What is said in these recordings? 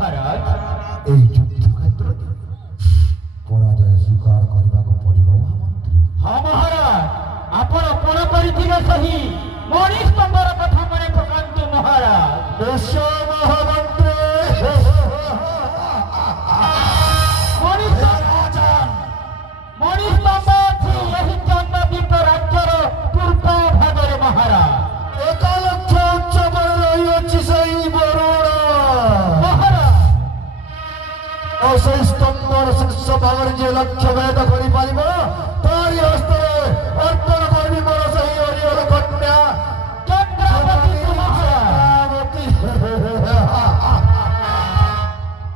महाराज ଚିର ସହି ମଣିଷଙ୍କର କଥା ମନେ ପକାନ୍ତୁ ମହାରାଜ। ମହାମନ୍ତ୍ରୀ ମଣିଷମ୍ବ ଅଛି ଏହି ଚନ୍ଦ୍ରଦୀପ ରାଜ୍ୟର ପୂର୍ବ ଭାଗରେ ମହାରାଜ। 1 ଲକ୍ଷ ଉଚ୍ଚ ବଳେ ରହିଅଛି ସେଇ ବରୁଣ ମହାରାଜ ଆଉ ସେଇ ସ୍ତମ୍ଭର ଶୀର୍ଷ ଭାଗରେ ଯିଏ ଲକ୍ଷ୍ୟ ଭେଦ କରିପାରିବ ତାରି ହସ୍ତରେ ଅର୍ପଣ କରିବି ମୋର ସେହି ଅରିଅର କନ୍ୟା ଚନ୍ଦ୍ରାବତୀକୁ ମହାରାଜ।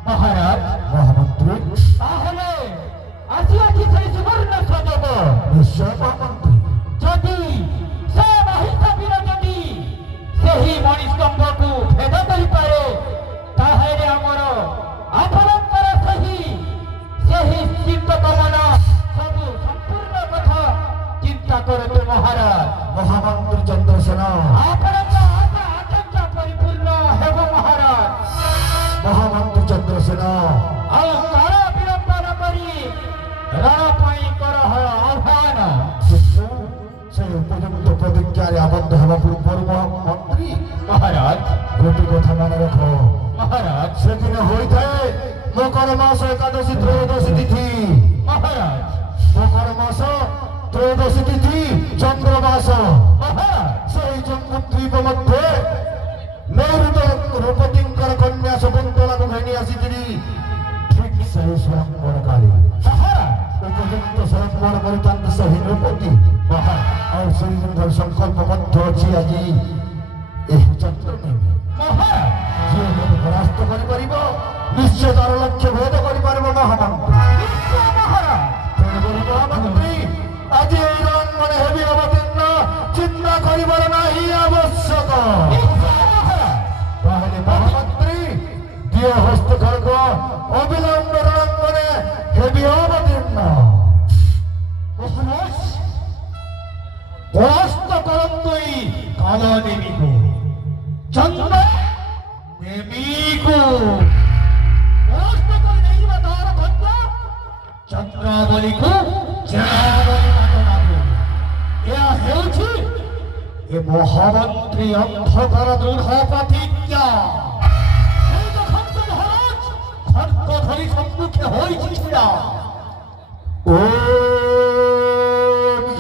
ମହାରାଜ ମହାମନ୍ତ୍ରୀ ତାହେଲେ ଆସିଅଛି ସେଇ ସୁବର୍ଣ୍ଣ ସୁଯୋଗ। ନିଶ୍ଚୟ ମହାମନ୍ତ୍ରୀ ଯଦି ସେ ମହିଷାବୀର ଯଦି ସେହି ମଣିଷମ୍ବକୁ ଭେଦ କରିପାରେ ତାହେଲେ ଆମର ଆପଣଙ୍କର ସେହି ଚିତ୍ତକମନ ସବୁ ସମ୍ପୂର୍ଣ୍ଣ କଥା ଚିନ୍ତା କରନ୍ତୁ ମହାରାଜ। ମହାମନ୍ତ୍ରୀ ଚନ୍ଦ୍ରସେନ ଆପଣଙ୍କ ଆକାଂକ୍ଷା ପରିପୂର୍ଣ୍ଣ ହେବ ମହାରାଜ। ମହାମନ୍ତ୍ରୀ ଚନ୍ଦ୍ରସେନ ଆଉ କାଳ ବିଳମ୍ବ ନ କରି ରଣ ପାଇଁ କର ଆହ୍ୱାନ। ସେ ଉପଯୁକ୍ତ ପ୍ରତିଜ୍ଞାରେ ଆବଦ୍ଧ ହେବା ପୂର୍ବରୁ ମନ୍ତ୍ରୀ ମହାରାଜ ଗୋଟିଏ କଥା ମନେ ରଖ ମହାରାଜ ସେଦିନ ହୋଇଥାଏ ମକର ମାସ ଏକାଦଶୀ ତ୍ରୟୋଦଶୀ ତିଥି ମହାରାଜ ମକର ମାସ ତ୍ରୟୋଦଶୀ ତିଥି ଚନ୍ଦ୍ରମାସ ମହାରାଜ ସେହି ଜମ୍ବୁ ଦ୍ୱୀପ ମଧ୍ୟରେ ନୈରୁତ ରୂପତୀଙ୍କର କନ୍ୟା ଶକୁନ୍ତଳାକୁ ଘେନି ଆସିଥିଲି ଠିକ୍ ସେହି ସ୍ୱୟଂବର କାଳୀ ଉପଯୁକ୍ତ ସ୍ୱୟଂବର କରିଥାନ୍ତି ସେହି ନୃପତି ଆଉ ସେହି ଦିନଠାରୁ ସଂକଳ୍ପ ମଧ୍ୟ ଅଛି ଆଜି ଏହି ଚନ୍ଦ୍ରନେମୀ ଯିଏ ମୋତେ ପରାସ୍ତ କରିପାରିବ ନିଶ୍ଚୟ ତାର ଲକ୍ଷ୍ୟ ଭେଦ କରିପାରିବ ମହାମନ୍ତ୍ରୀ। ତେଣୁକରି ମହାମନ୍ତ୍ରୀ ଆଜି ଏହି ରଙ୍ଗରେ ହେବି ଅବତୀର୍ଣ୍ଣ ଚିନ୍ତା କରିବାର ନାହିଁ ଆବଶ୍ୟକ। ତାହେଲେ ମହାମନ୍ତ୍ରୀ ଦିଅ ହସ୍ତ ଖର୍ଗ ଅବିଳମ୍ବ ରଙ୍ଗରେ ହେବି ଅବତୀର୍ଣ୍ଣ। ପରାସ୍ତ କରନ୍ତୁ ଏଇ କାଳ ନେମୀକୁ ଚନ୍ଦ୍ର ନେମୀକୁ ପରାସ୍ତ କରି ନେଇଯିବା ତାହାର କନ୍ୟା ଚନ୍ଦ୍ରାବଳୀକୁ ଏହା ହେଉଛି ଏ ମହାମନ୍ତ୍ରୀ ଅନ୍ଧକାର ଦୃଢ଼ ପ୍ରତିଜ୍ଞା। ଖଡ୍ଗ ଧରି ସମ୍ମୁଖେ ହୋଇଛି ଛିଡ଼ା।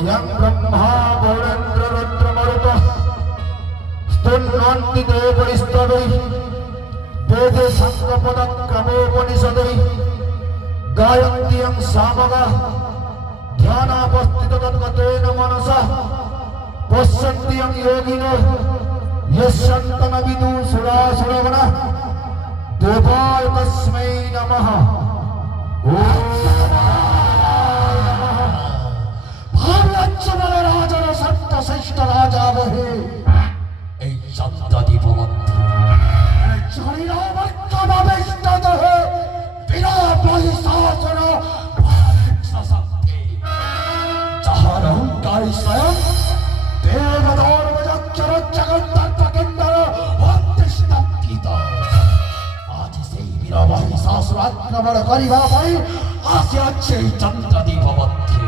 यं ब्रह्मा गौरेन्द्र रुद्र मरुत स्तुन्वन्ति देवैस्तवैः वेदे शङ्खपदक्रमोपनिषदैः गायन्ति यं सामगाः ध्यानावस्थितगतेन मनसा पश्यन्ति यं योगिनः यस्यन्तन विदुषुरासुरगणः देवाय तस्मै नमः। রাজার সত্য শ্রেষ্ঠ রাজা বহে এই চন্দ্রদ্বীপ মধ্যে বিরাট মহিষাসুর যাহার অহংকারী স্বয়ং আজ সেই বীর মহিষাসুর আক্রমণ করিবা পাই আসিয়াছে এই চন্দ্রদ্বীপ মধ্যে।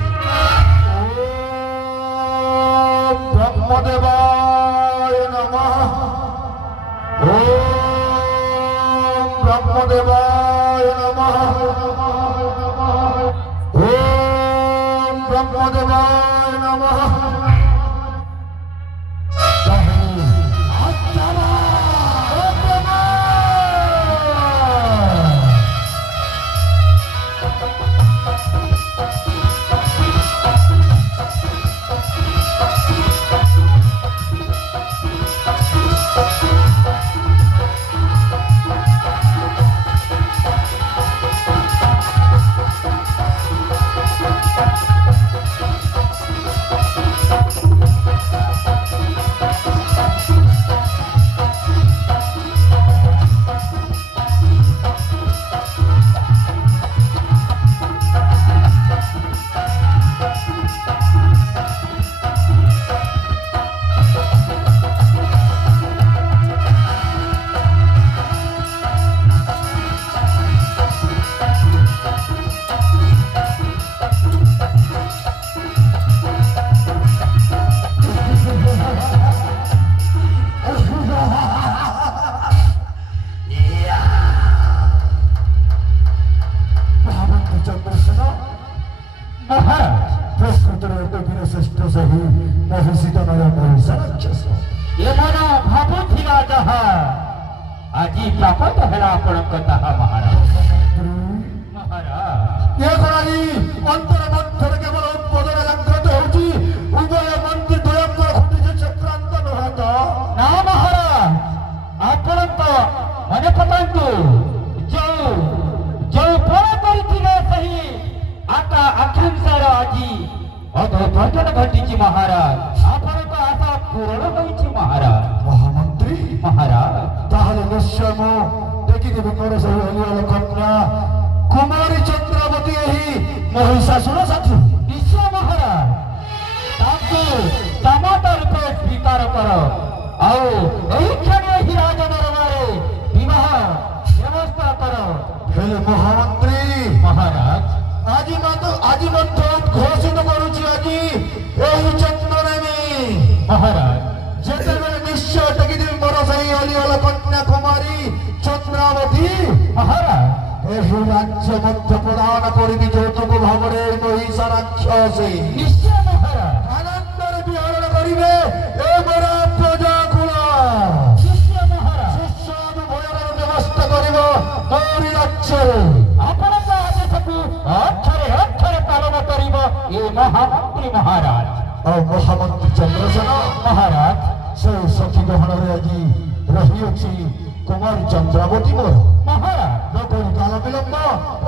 ब्रह्मदेवाय नमः। ओम ब्रह्मदेवाय नमः। ओम ब्रह्मदेवाय नमः। ଆଜି ପ୍ରାପ୍ତ ହେଲା ଆପଣଙ୍କ ତାହା ମହାରାଜ। ମହାରାଜ ଏ କଣ ଆଜି ଅନ୍ତର ମଧ୍ୟରେ କେବଳ ଉଦ୍ବୋଧନ ଜାଗ୍ରତ ହେଉଛି, ଉଭୟ ମନ୍ତ୍ରୀ ଦ୍ୱୟଙ୍କର ଘଟିଛି ଚକ୍ରାନ୍ତ ନୁହେଁ ତ? ନା ମହାରାଜ, ଆପଣ ତ ମନେ ପକାନ୍ତୁ ଯୋଉ ଫଳ କରିଥିଲେ ସେହି ଆକାଂକ୍ଷାର ଆଜି ଅଧପତନ ଘଟିଛି ମହାରାଜ। ଆପଣଙ୍କ ଆଶା ପୂରଣ ହୋଇଛି ମହାରାଜ। ମହାମନ୍ତ୍ରୀ ମହାରାଜ ତାହେଲେ ନିଶ୍ଚୟ ମୁଁ ଦେଖିଦେବି ମୋର ସେହି ଅଲିଅଳ କନ୍ୟା କୁମାରୀ ଚନ୍ଦ୍ରାବତୀ ଏହି ମହିଷାସୁର ସାଥୀ। ନିଶ୍ଚୟ ମହାରାଜ, ତାଙ୍କୁ ଦାମାତା ରୂପେ ସ୍ୱୀକାର କର। ଆଉ ଏହି କ୍ଷଣି ଏହି ରାଜ ଦରବାରରେ ବିବାହ ବ୍ୟବସ୍ଥା କର। ହେଲେ ମହାମନ୍ତ୍ରୀ ମହାରାଜ ଆଜି ମଧ୍ୟ ଘୋଷିତ କରୁଛି ଆଜି ଏହି ଚନ୍ଦ୍ରନେମୀ ମହାରାଜ ଯେତେବେଳେ ନିଶ୍ଚୟ ଟେକିଦେବି ମୋର ସେହି ଅଲିଅଳ କନ୍ୟା କୁମାରୀ ଚନ୍ଦ୍ରାବତୀ। ମହାରାଜ ଏହି ରାଜ୍ୟ ମଧ୍ୟ ପ୍ରଦାନ କରିବି ଯୌତୁକ ଭାବରେ ମହିଷା ରାକ୍ଷସୀ। ନିଶ୍ଚୟ ମହାରାଜ ଆନନ୍ଦରେ ବିହରଣ କରିବେ ଏ ମୋର ପ୍ରଜାକୁଳ। ନିଶ୍ଚୟ ମହାରାଜ ସୁସ୍ୱାଦୁ ଭୋଜନର ବ୍ୟବସ୍ଥା କରିବ ମୋରି ରାଜ୍ୟରେ। ଆପଣଙ୍କ ଆଦେଶକୁ ଅକ୍ଷରେ ପାଳନ କରିବ ଏ ମହାମନ୍ତ୍ରୀ ମହାରାଜ। ଆଉ ମହାମନ୍ତ୍ରୀ ଚନ୍ଦ୍ରସେନ ମହାରାଜ ସେ ସଖୀ ଗହଣରେ ଆଜି ରହିଅଛି କୁମାରୀ ଚନ୍ଦ୍ରାବତୀ ମୋର। ମହାରାଜ ନକରି କାଳ ବିଳମ୍ବ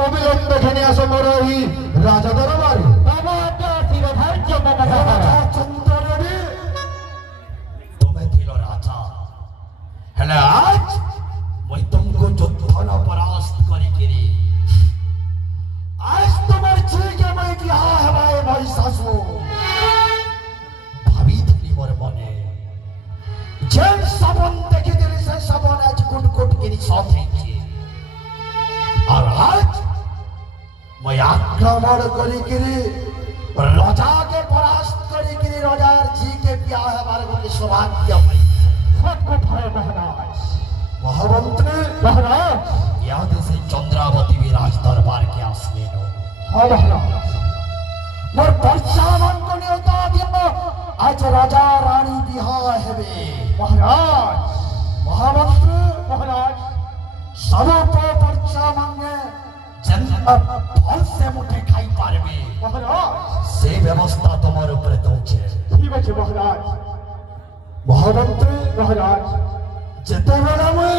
ଅବିଳମ୍ବେ ଘେନି ଆସ ମୋର ଏହି ରାଜ ଦରବାରେ। ତମ ଆଜ୍ଞା ଶିରଧାର୍ଯ୍ୟ ମନ ମହାରାଜ। ଚନ୍ଦ୍ରନେମୀ ତୁମେ ଥିଲ ରାଜା, ହେଲେ ଆଜ ମୁଇଁ ତୁମକୁ ଯୁଦ୍ଧନ ପରାସ୍ତ କରିକିରି ଆଜ ତୁମର ଝିଅକେ ମୁଇଁ ବିହା ହେବା ଏ ମହିଷାସୁ ଭାବିଥିଲି ମୋର ମନେ। ଯେନ୍ ସବନ ଦେଖିଥିଲି ସେ ସବନ ଆজ কুট কুট কিরি সথেছে। আর আজ মই আক্রমণ করিকিরি রাজাকে পরাস্ত করিকিরি রাজার ঝিকে বিয়া হেবার গোটে সৌভাগ্য পাই। সৎকট হয় মহারাজ। মহামন্ত্রী মহারাজ ইয়াদে সেই চন্দ্রাবতী বিরাজ দরবারকে আসলেন। মহারাজ মোর পর্যাবঙ্ক নিয়ত দিও আজ রাজা রানী বিহা হেবে। মহারাজ মহামন্ত্রী মহারাজ সব পর্যা মাঙ্গে ফল সে মুঠে খাই পারবে মহারাজ সেই ব্যবস্থা তোমার উপরে দৌছে। ঠিক আছে মহারাজ। মহামন্ত্রী মহারাজ যেতেবেলে মুই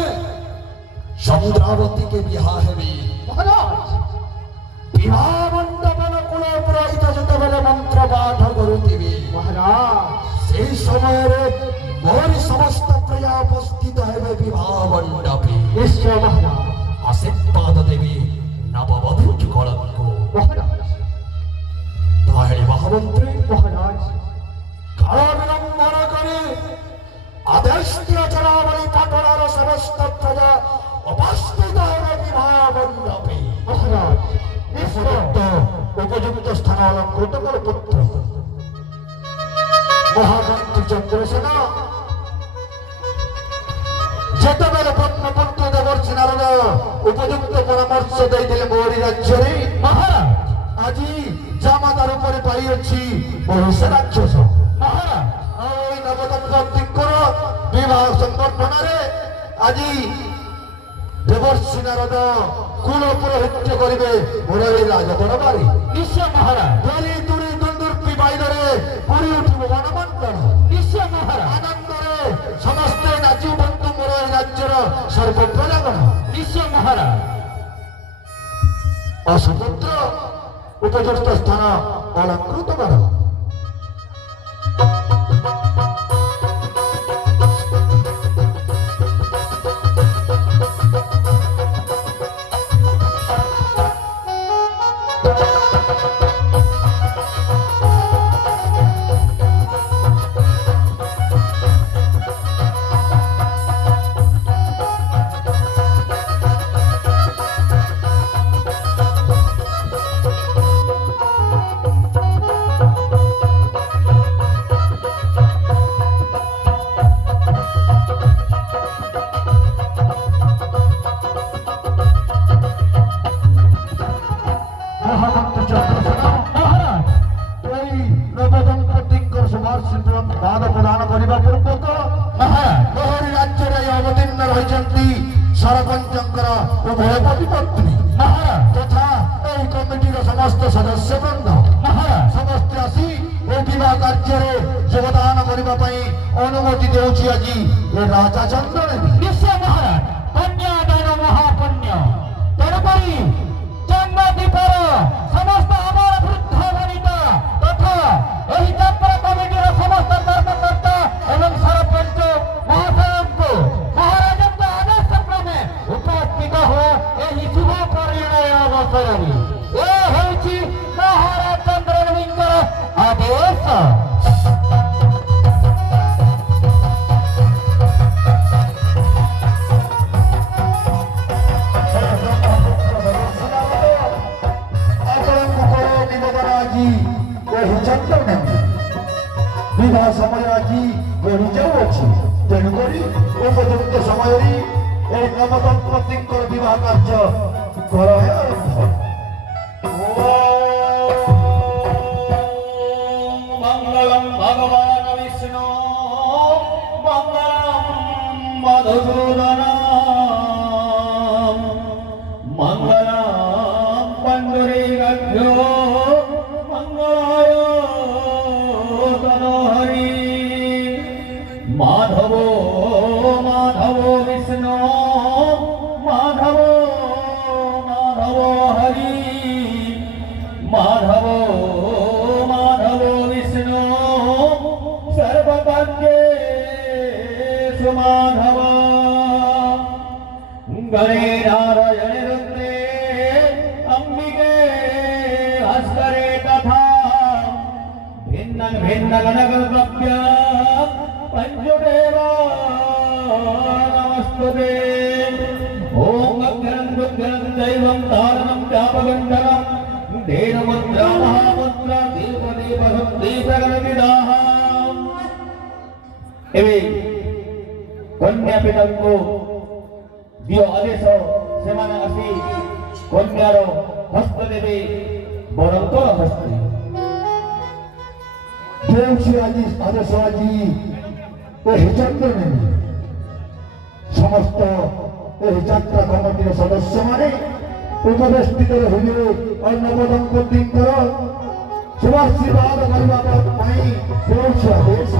চন্দ্রাবতীকে বিহা হেবি মহারাজ বিবাহ মণ্ডপন কূল পুরাহিত যেতেবেলে মন্ত্র পাঠ করুথিবি মহারাজ সেই সময়ের মোর সমস্ত প্রজা উপস্থিত হেবে বিবাহ মণ্ডপে। নিশ্চয় মহারাজ। আশীর্বাদ দেবী নববধূকে কলঙ্ক। মহারাজ তাহলে মহামন্ত্রী মহারাজ কাল বিলম্বন করে আদেশ দিয়ে জনাবলী পাটনার সমস্ত প্রজা উপস্থিত হবে বিবাহ মণ্ডপে। মহারাজ নিশ্চয় উপযুক্ত স্থান অলঙ্কৃত করে পুত্র মহামন্ত্রী চন্দ্রসেন যেତେବେଳେ ପଦ୍ମପୁତ୍ର ଦେବର୍ଷି ନାରଦ ଉପଯୁକ୍ତ ପରାମର୍ଶ ଦେଇଥିଲେ ମୋରି ରାଜ୍ୟରେ ମହାରାଜ ଆଜି ଜାମାତା ରୂପରେ ପାଇଅଛି ମହିଷା ରାକ୍ଷସ। ମହାରାଜ ଆଉ ଏଇ ନବଦମ୍ପତିଙ୍କର ବିବାହ ସଂବର୍ଦ୍ଧନାରେ ଆଜି ଦେବର୍ଷି ନାରଦ କୁଳ ପୁରୋହିତ୍ୟ କରିବେ ମୋର ଏଇ ରାଜ ଦରବାରେ। ନିଶ୍ଚୟ ମହାରାଜ। ଧରି ଦୁରି ଦୁନ୍ଦୁର୍ପି ବାଇଦରେ ପୁରି ଉଠିବ ମନମଣ୍ଡଳ। ନିଶ୍ଚୟ ମହାରାଜ। ଆନନ୍ଦରେ ସମସ୍ତେ ନାଚି ଉଠନ୍ତୁ ମୋର ଏହି ରାଜ୍ୟର ସର୍ବପ୍ରଜାଗଣ। ନିଶ୍ଚୟ ମହାରାଜ। ଅସୁପୁତ୍ର ଉପଯୁକ୍ତ ସ୍ଥାନ অলঙ্কৃত কর। ମାନଙ୍କର ଉଭୟ ପତିପତ୍ନୀ ତଥା ଏହି କମିଟିର ସମସ୍ତ ସଦସ୍ୟବୃନ୍ଦ ସମସ୍ତେ ଆସି ଏ ବିବାହ କାର୍ଯ୍ୟରେ ଯୋଗଦାନ କରିବା ପାଇଁ ଅନୁମତି ଦେଉଛି ଆଜି ଏ ରାଜା ଚନ୍ଦ୍ରନେମୀ। ନିଶ୍ଚୟ ମହାରାଜ, କନ୍ୟାଦାନ ମହାପୁଣ୍ୟ। ତେଣୁକରି ଚନ୍ଦ୍ରଦ୍ୱୀପର ସମସ୍ତ ଆମର ବୃଦ୍ଧ ବନିତା ତଥା ଏହି ଯାତ୍ରା କମିଟିର ସମସ୍ତ କର୍ମକର୍ତ୍ତା ଏବଂ ସରପଞ୍ଚ ମହାଶୟଙ୍କୁ ମହାରାଜଙ୍କ ଆଦେଶ କ୍ରମେ ଉପସ୍ଥିତ ହୁଅ ଏହି ଶୁଭ ପରିଣୟ ଅବସରରେ। ଏ ହେଉଛି ମହାରାଜ ଚନ୍ଦ୍ରନେମୀଙ୍କର ଆଦେଶ। ବିବାହ ସମୟ ଆଜି ବଢି ଯାଉଅଛି, ତେଣୁକରି ଉପଯୁକ୍ତ ସମୟରେ ଏହି ନବଦମ୍ପତିଙ୍କର ବିବାହ କାର୍ଯ୍ୟ କର ଆରମ୍ଭ। ମଙ୍ଗଳଂ ଭଗବାନ ବିଷ୍ଣୁ ମଙ୍ଗଳଂ ମଧୁସୂଦନ ମଙ୍ଗଳଂ ପଣ୍ଡରୀକାକ୍ଷୋ माधव माधव विष्णु माधव माधव हरि माधव माधव विष्णु सर्वकार्येषु माधव गणे नारायण रुद्रे अंबिके हस्करे तथा भिन्न भिन्न गणकल्प्य पंचदेवा नमस्तुते। ओम अग्रं रुद्रं दैवं धारणं व्यापगंधरं देवमुद्रा महामुद्रा दीपदीपशक्ति सकलविदाः। एवे कन्या पिताको दियो आदेश सेमाने आसी कन्यार हस्त देवे बरंकर हस्ते देउछि आजी आदेश आजी ଏହି ଚନ୍ଦ୍ରନେମୀ ସମସ୍ତ ଏହି ଯାତ୍ରା କମିଟିର ସଦସ୍ୟମାନେ ଉପବେଶିତ ରହିଲେ ନବଦମ୍ପତିଙ୍କର ଶୁଭାଶୀର୍ବାଦ କରିବା ପାଇଁ ଦେଉଛି ଆଦେଶ।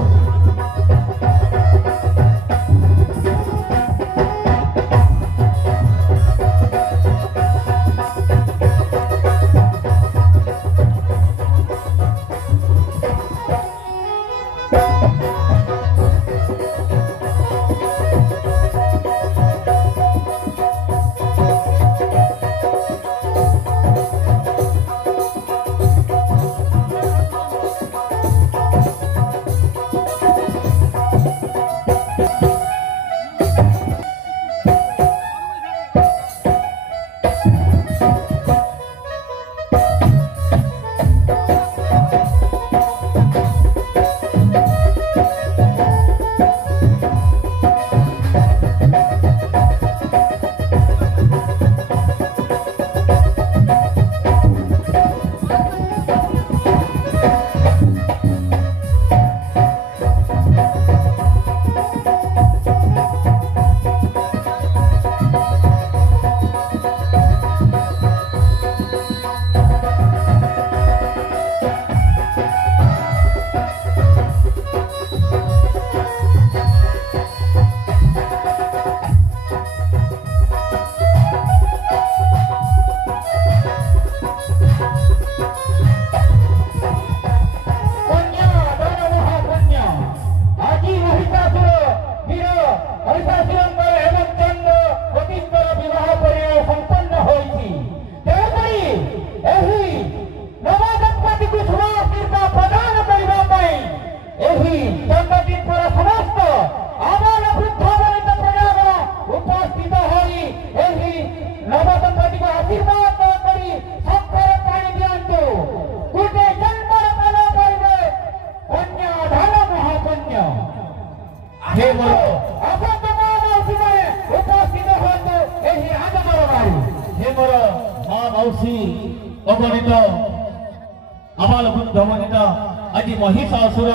আজি महिषासुर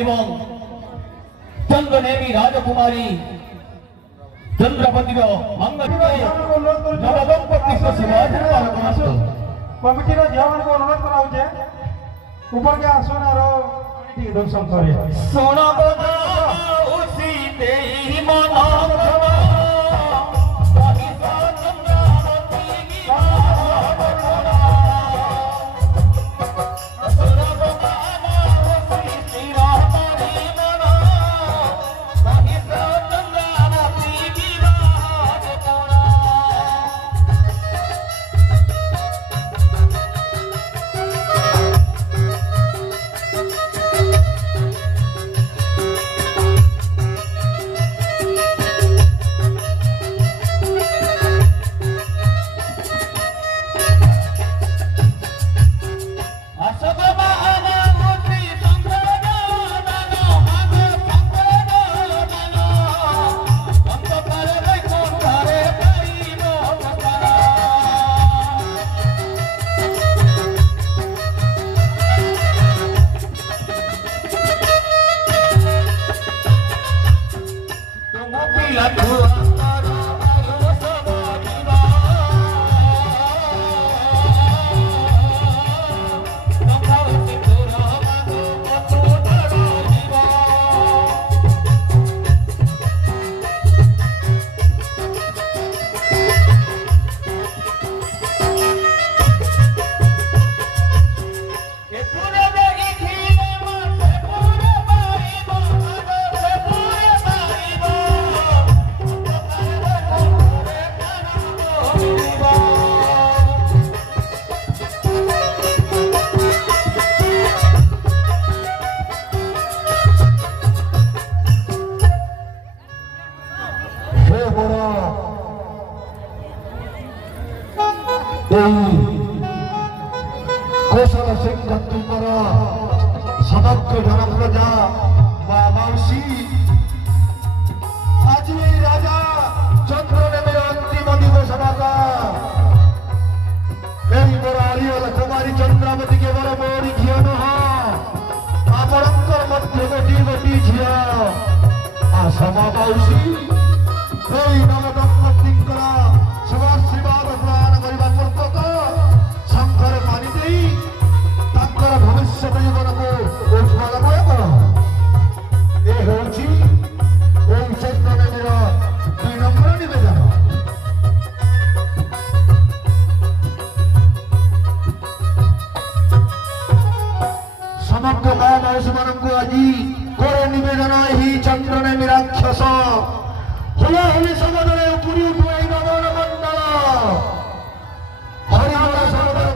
एवं चंद्रनेमी राजकुमारी ଚନ୍ଦ୍ରପତିର ମଙ୍ଗଳମୟ ନବଦମ୍ପତିଙ୍କ ଶୁଭାଶୀର୍ବାଦ କରନ୍ତୁ। କମିଟିର ଝିଅମାନଙ୍କୁ ଅନୁରୋଧ କରାଯାଉଛି ଉପରକେ ଆସୁନ ଆର ଟିକେ ଦର୍ଶନ କରି ଶୁଣ ଉସି ଦେଇ ମନ কৌশল সিং দত্তর সমগ্র জনপ্রজা বা মাউসী আজ এই রাজা চন্দ্রদেবের অন্তিম দিবস রাজা এই বড় আলিয়ল কুমারী চন্দ্রাবতীকে বড় মৌরি ঝিও নহ আপনার মধ্যে গোটি গোটি ঝিও আসমা মাউসী এই নবদম্পতিঙ্কর শুভাশীর্বাদ গ্রহণ করা পূর্বক শঙ্কর পানি দেই তাঙ্কর ভবিষ্যৎ জীবনকে উজ্জ্বলময় কর। এ হচ্ছে এই চন্দ্রদেবীর 2 নম্বর নিবেদন। সমগ্র মা মাউসীমানଙ୍କୁ ଆଜି করে নিবেদন এই চন্দ্রদেবী রাক্ষস হলে হলে সমাজের উপরি উঠু এই নবন মন্ডল হরিহর সর্বের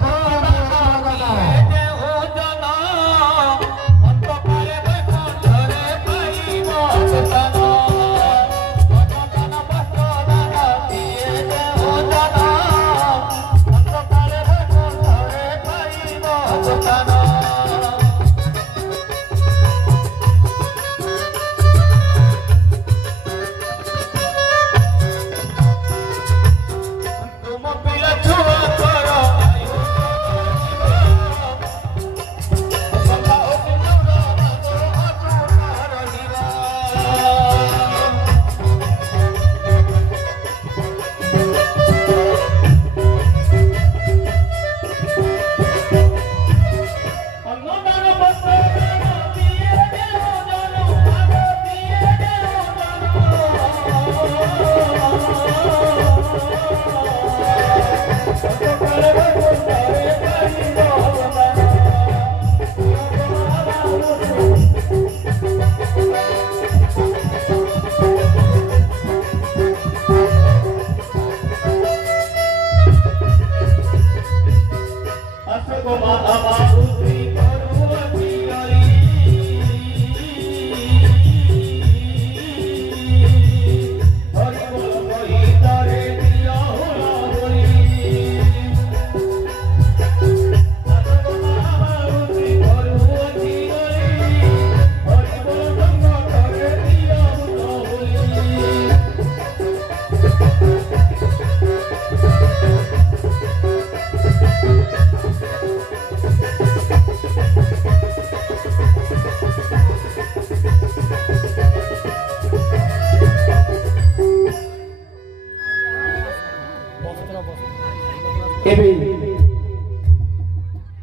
ଏବେ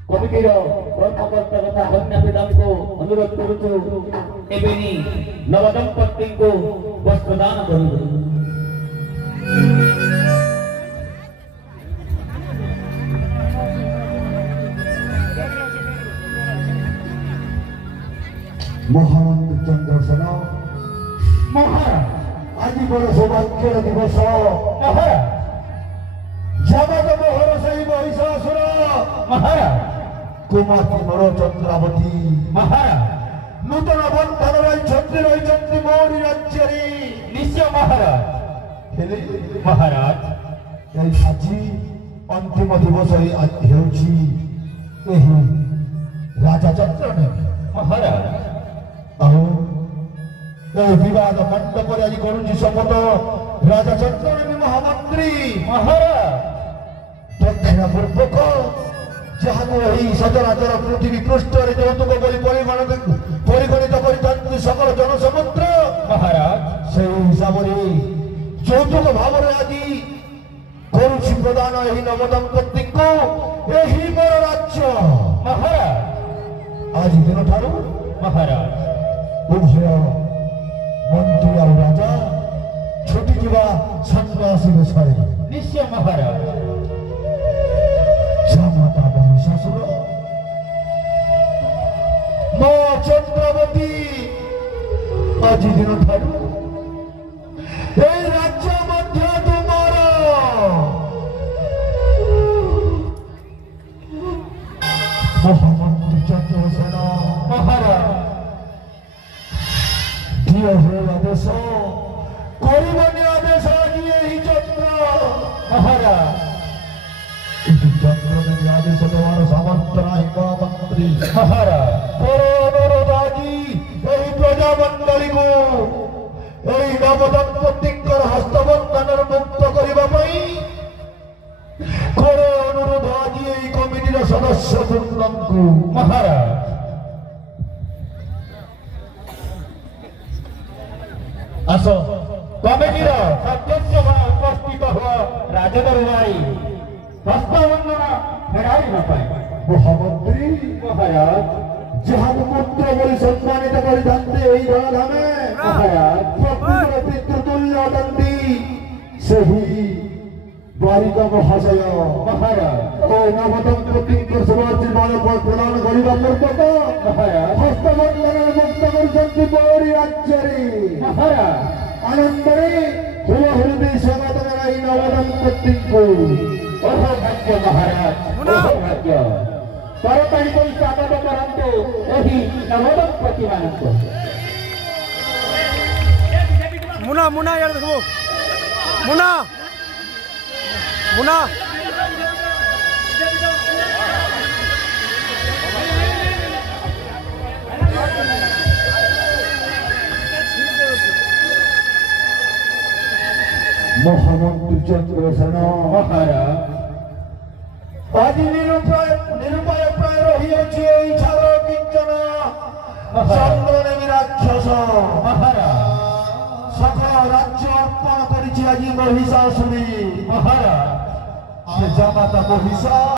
କମିଟିର କର୍ମକର୍ତ୍ତା ତଥା କନ୍ୟା ପିତାଙ୍କୁ ଅନୁରୋଧ କରୁଛୁ ଏବେ ନବଦମ୍ପତିଙ୍କୁ ବସ୍ତ୍ରଦାନ କରିବୁ। মহামন্ত্রী চন্দ্রসেন মহারাজ, আজি বড় সৌভাগ্যের দিবস। মহারাজ জগত মোহর সেই মহিষাসুর মহারাজ কুমারী নর চন্দ্রাবতী মহারাজ নূতন বন্ধন রয়েছেন রয়েছেন মৌরি রাজ্যের নিশ্চয় মহারাজ। ହେଲେ মহারাজ এই ଆଜି ଅନ୍ତିମ ଦିବସ ହେଉଛି ଏହି ରାଜା ଚନ୍ଦ୍ରନେମୀ। ମହାରାଜ ଆଉ এই বিবাদ মণ্ডপরে আজ করুছি শপথ রাজা চন্দ্রনেমী মহামন্ত্রী মহারাজ দক্ষিণ পূর্বক যাহাକୁ ଏହି ସଚରାଚର ପୃଥିବୀ ପୃଷ୍ଠରେ ଯୌତୁକ ବୋଲି ପରିଗଣିତ କରିଥାନ୍ତି সকল ଜନসমୁଦ୍ର মহারাজ সেই ହିସାବରେ ଯୌତୁକ ଭାବରେ ଆଜି କରୁଛି ପ୍ରଦାନ ଏହି ନବଦମ୍ପତିଙ୍କୁ ଏହି ମୋର ରାଜ୍ୟ। ମହାରାଜ ଆଜି ଦିନଠାରୁ ମହାରାଜ ଉଭୟ ମନ୍ତ୍ରୀ ଆଉ ରାଜା ଛୁଟିଯିବା ସନ୍ନ୍ୟାସୀ ବେଶରେ ନିଶ୍ଚୟ ମହାରାଜ। ମାତା ମହିଷାସୁର ମୋ ଚନ୍ଦ୍ରବତୀ ଆଜି ଦିନଠାରୁ এই রাজ্য ମଧ୍ୟ ତୁମର। মহামন্ত্রী চন্দ্রসেন মহারাজ দিয় হয়ে আদেশ করিবনি আদেশ আଜି এই চন্দ্র। মহারাজ এই চন্দ্রদেবী আদেশ দেওয়ার সামর্থ্য নাই মহামন্ত্রী। মহারাজ বড় অনুরোধ আଜି এই প্রজামণ্ডলীକୁ এই নবদম্পতিଙ୍କର ହସ୍ତବନ୍ଧନରୁ ମୁକ୍ତ କରିବା ପାଇଁ ଘରେ ଅନୁରୋଧ ଆଜି ଏହି କମିଟିର ସଦସ୍ୟ ବୃନ୍ଦଙ୍କୁ। ମହାରାଜ ଆସ କମିଟିର ସଦସ୍ୟଗଣ ଉପସ୍ଥିତ ହୁଅ ରାଜଦରବାରୀ ହସ୍ତବନ୍ଧନ ଫେରାଇବା ପାଇଁ। ମହାମନ୍ତ୍ରୀ ମହାରାଜ ଯାହାକୁ ପୁତ୍ର ବୋଲି ସମ୍ମାନିତ କରିଥାନ୍ତି ଏହି ଧରାଧାମେ ମହାରାଜ ପ୍ରକୃତିର ପିତୃତୁଲ୍ୟ ଅଟନ୍ତି ସେହି ବାରିକ ମହାଶୟ ମହାରାଜ ଓ ନବଦମ୍ପତିଙ୍କ ଶୁଭାଶୀର୍ବାଦ ପ୍ରଦାନ କରିବା ପୂର୍ବକ ମହାରାଜ ହସ୍ତବନ୍ଧନରୁ ମୁକ୍ତ କରୁଛନ୍ତି ବୌରୀ ରାଜ୍ୟରେ। ମହାରାଜ ଆନନ୍ଦରେ ହୁଳହୁଳି ସ୍ୱାଗତ ଜଣାଇ ନବଦମ୍ପତିଙ୍କୁ ଓହୋ ଭାଗ୍ୟ ମହାରାଜ ଓହୋ ଭାଗ୍ୟ ସରକାରୀ କରି ସ୍ୱାଗତ କରନ୍ତୁ ଏହି ନବଦମ୍ପତି ମାନଙ୍କୁ। मुना मुना यार देखो मुना मुना মহামন্ত্রী চন্দ্রসেন মহারাজ আজ নিরুপায় প্রায় রহিয়াছি এই ছাড় কিঞ্চন চন্দ্রনেমী রাক্ষস। মহারাজ সকল রাজ্য অর্পণ করেছি আজি মহিষাসুরী। মহারাজ সে জামাতা মহিষা